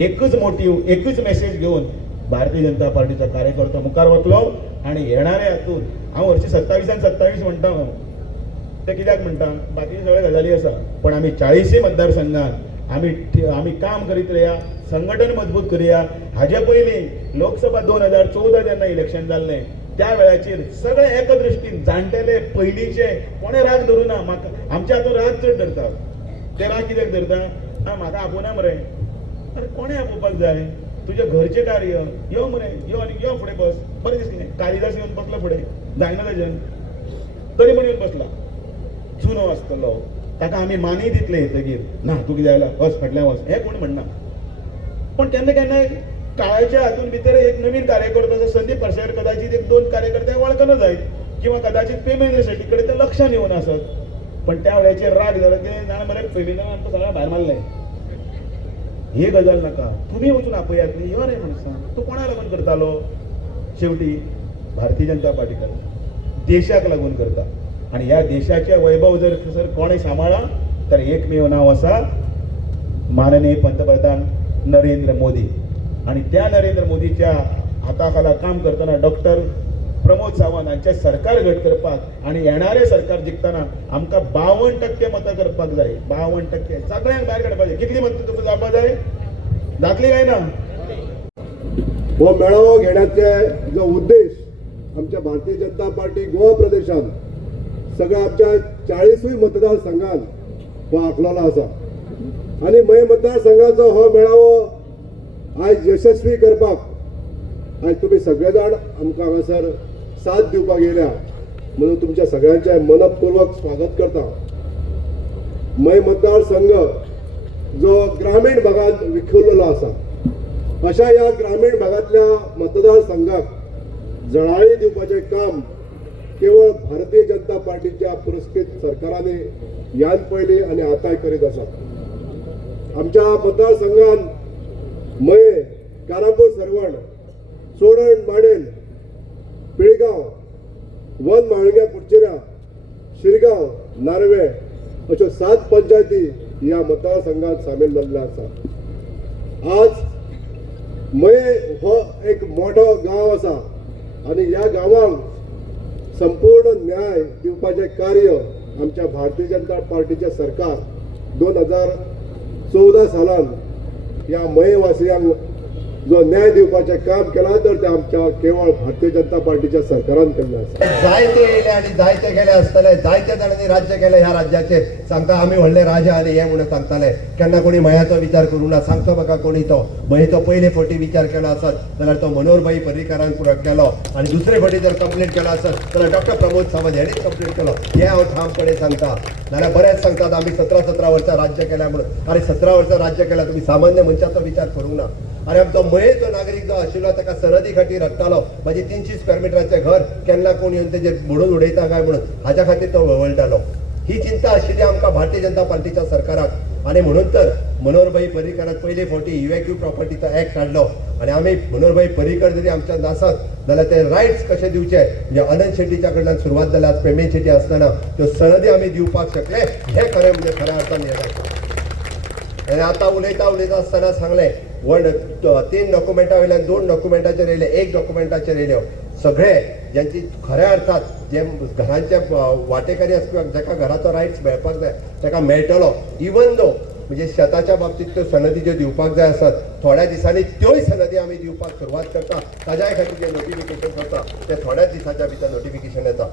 एकच मोटिव्ह एकच मेसेज घेऊन भारतीय जनता पार्टीचा कार्यकर्ता मुखार वतलो आणि येणाऱ्या हातून हांव वर्षी 27 म्हणटा ते कित्याक म्हणटा बाकी सगळे गजाली आसा पण आमी 40 मतदारसंघात आमी काम करीत राया संघटन मजबूत करूया। हाजे पयलीं लोकसभा 2014 जेन्ना इलेक्शन जाल्लें त्या वेळाचेर सगळे एका दृश्टीन जाणटेले पयलींचे कोणे राग धरूं ना। म्हाका आमच्या हातून राग चड धरता ते राग कित्याक धरता म्हाका आपोवना मरे अरे कोणे आपोवपाक जाय तुझे घरचे कार्य यो मरे यो आनी यो फुडें बस बरें दिसलें कालिदास येवन बसलो फुडें जायना ताजें तरी म्हण येवन बसला जुनो आसतलो ताका आमी मानी दितले येतगीर ना तूं कितें आयला वच फाटल्यान वच हें कोण म्हणना पण केन्ना केन्ना काळाच्या हातून भितर एक नवीन कार्यकर्तो संदीप परसेर कदाचित 1-2 कार्यकर्त्यांक वळखना जायत किंवा कदाचित पेमेंट रेसिटी कडेन ते लक्षान येवन आसत पण त्या वेळाचेर राग जालो की जाणा मरे पेमेंटान आमकां सगळ्या भायर मारलें ही गजाल नाका तुम्ही वचून आपयात न्ही यो रे म्हणसा तूं कोणा लागून करतालो शेवटी भारतीय जनता पार्टी करता देशाक लागून करता आणि ह्या देशाचे वैभव जर कोणी सांभाळा तर एकमेव नाव आसा माननीय पंतप्रधान नरेंद्र मोदी आणि त्या नरेंद्र मोदीच्या हाताखाला काम करताना डॉक्टर प्रमोद सावंत हांचे सरकार घट करपाक आणि येणारे सरकार जिखताना आमकां 52% मतां करपाक जाय 52% सगळ्यांक भायर काडपाचें कितली मतां तुका जावपाक जाय जातली काय ना। हो मेळावो घेण्याचे जो उद्देश आमच्या भारतीय जनता पार्टी गोवा प्रदेशान सगळ्या आमच्या 40 मतदारसंघान हो आखलेलो आसा आणि मय मतदारसंघाचो हो मेळावो आज यशस्वी करपाक आज तुम्ही सगळे जाण आमकां हांगासर साथ दिवपाक येयल्या म्हणून तुमच्या सगळ्यांचे मनपूर्वक स्वागत करता। मय मतदारसंघ जो ग्रामीण भागात विखुरलेलो आसा अशा ह्या ग्रामीण भागातल्या मतदारसंघाक जळावी दिवपाचें काम केवळ भारतीय जनता पार्टीच्या पुरस्कृत सरकारांनी यान पयली आणि आतांय करीत आसा। आमच्या मतदारसंघान मये कारापूर सरवण सोडण माडेल पिळगांव वन माळग्या कुडचिऱ्या शिरगांव नार्वे अश्यो 7 पंचायती ह्या मतदारसंघात सामील जाल्ल्यो आसा। आज मये हो एक मोठो गांव आसा आणि ह्या गांवांक संपूर्ण न्याय दिवपाचें कार्य आमच्या भारतीय जनता पार्टीचे सरकार 2014 सालान ह्या मयवासियांक जो न्याय दिवपाचें काम केलां तर ते आमच्या केवळ भारतीय जनता पार्टीच्या सरकारान केल्लें आसा। जायते येयले आनी जायते गेले आसतले जायते जाणांनी राज्य केले ह्या राज्याचे सांगता आमी व्हडले राजा आनी हे म्हणून सांगताले केन्ना कोणी मयाचो विचार करूं ना सांगचो म्हाका कोणी तो मयेचो पयले फावटी विचार केलो आसत जाल्यार तो मनोहरभाई पर्रीकारान केलो आणि दुसरे फावटी जर कंप्लीट केलो आसत जाल्यार डॉक्टर प्रमोद सावंत हेणीच कंप्लीट केलो हे हांव ठामपणे सांगता। नाल्यार बरेच सांगतात आमी 17 वर्सां राज्य केल्या म्हणून अरे 17 वर्सां राज्य केल्या तुम्ही सामान्य मनशाचो विचार करूं ना। अरे आमचो मयेचो नागरीक जो आशिल्लो ताका सरहदी खातीर रडटालो माझी 300 स्क्वेअर मिटराचें घर केन्ना कोण येवन तेजेर बुडून उडयता काय म्हणून हाच्या खातीर तो वळटालो। ही चिंता आशिल्ली आमकां भारतीय जनता पार्टीच्या सरकाराक आणि म्हणून तर मनोहरभाई पर्रीकारान पयले फावटी युएक्यू प्रॉपर्टीचो एक्ट हाडलो आणि आमी मनोहरभाई पर्रीकर जरी आमच्या नासत जाल्यार ते रायट्स कशे दिवचे म्हणजे अनंत शेट्टीच्या कडल्यान सुरवात जाल्या आज पेमेंट शेट्टी आसतना त्यो सनदी आमी दिवपाक शकले हे खरें म्हणजे खऱ्या अर्थान हे जाता। आनी आतां उलयता आसतना सांगलें 3 डॉक्युमेंटा वयल्यान 2 डॉक्युमेंटाचेर येयले 1 डॉक्युमेंटाचेर येयल्यो सगळे ज्यांची खऱ्या अर्थात जे घरांचे वाटेकारी आसा किंवा जाका घराचो रायट्स मेळपाक जाय ताका मेळटलो इवन दो म्हणजे शेताच्या बाबतीत त्यो सनदी ज्यो दिवपाक जाय आसात थोड्या दिसांनी त्योय सनदी आमी दिवपाक सुरवात करता ताज्या खातीर जे नोटिफिकेशन करता ते थोड्याच दिसाच्या भितर नोटिफिकेशन येता।